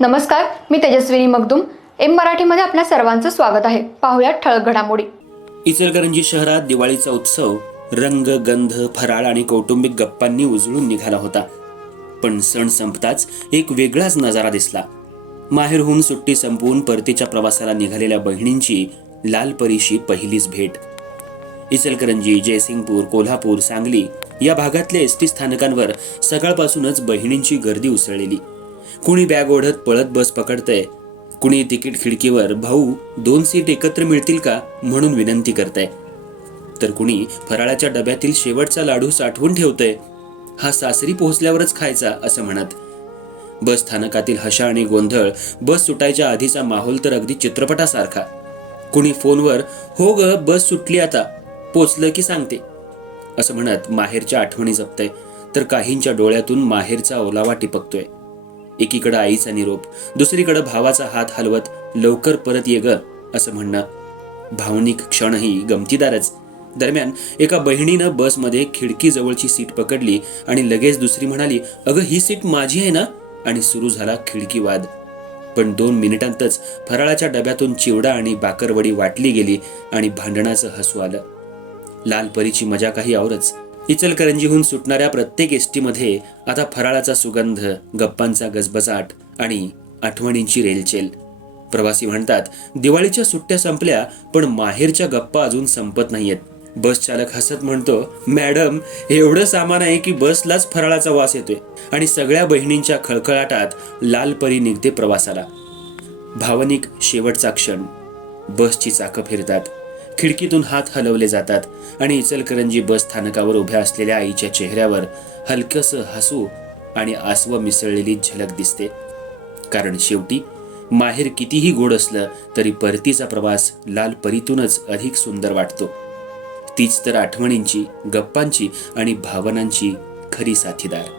नमस्कार मी तेजस्विनी मगदुम. एम मराठीमध्ये आपल्या सर्वांचं स्वागत आहे. पाहुयात ठळक घडामोडी. इचलकरंजी शहरात दिवाळीचा उत्सव रंग गंध फराळ आणि कौटुंबिक गप्पांनी उजळून निघाला होता. पण सण संपताच एक वेगळाच नजारा दिसला. माहेरहून सुट्टी संपवून परतीच्या प्रवासाला निघालेल्या बहिणींची लालपरीशी पहिलीच भेट. इचलकरंजी जयसिंगपूर कोल्हापूर सांगली या भागातल्या एस टी स्थानकांवर सकाळपासूनच बहिणींची गर्दी उसळलेली. कुणी बॅग ओढत पळत बस पकडतंय. कुणी तिकीट खिडकीवर भाऊ दोन सीट एकत्र मिळतील का? म्हणून विनंती करतंय. तर कुणी फराळाच्या डब्यातील शेवटचा लाडू साठवून ठेवतंय. हा सासरी पोहोचल्यावरच खायचा असं म्हणत. बस स्थानकातील हशा आणि गोंधळ बस सुटायच्या आधीचा माहोल तर अगदी चित्रपटासारखा. कुणी फोनवर हो ग बस सुटली आता पोचलं की सांगते असं म्हणत माहेरच्या आठवणी जपतंय. तर काहींच्या डोळ्यातून माहेरचा ओलावा टिपकतोय. एकीकडं आईचा निरोप दुसरीकडं भावाचा हात हलवत लवकर परत ये ग असं म्हणणं. भावनिक क्षणही गमतीदारच. दरम्यान एका बहिणीनं बसमध्ये खिडकीजवळची सीट पकडली आणि लगेच दुसरी म्हणाली अगं ही सीट माझी आहे ना? आणि सुरू झाला खिडकी वाद पण दोन मिनिटांतच फराळाच्या डब्यातून चिवडा आणि बाकरवडी वाटली गेली आणि भांडणाचं हसू आलं. लाल परीची मजा काही औरच. इचलकरंजीहून सुटणाऱ्या प्रत्येक एसटीमध्ये आता फराळाचा सुगंध गप्पांचा गजबजाट आणि आठवणींची रेलचेल. प्रवासी म्हणतात दिवाळीच्या सुट्ट्या संपल्या पण माहेरच्या गप्पा अजून संपत नाहीयेत. बस चालक हसत म्हणतो मॅडम एवढं सामान आहे की बसलाच फराळाचा वास येतोय. आणि सगळ्या बहिणींच्या खळखळाटात लालपरी निघते प्रवासाला. भावनिक शेवटचा क्षण. बसची चाकं फिरतात. खिडकीतून हात हलवले जातात आणि इचलकरंजी बस स्थानकावर उभ्या असलेल्या आईच्या चेहऱ्यावर हलकंसं हसू आणि आसव मिसळलेली झलक दिसते. कारण शेवटी माहेर कितीही गोड असलं तरी परतीचा प्रवास लाल परीतूनच अधिक सुंदर वाटतो. तीच तर आठवणींची गप्पांची आणि भावनांची खरी साथीदार.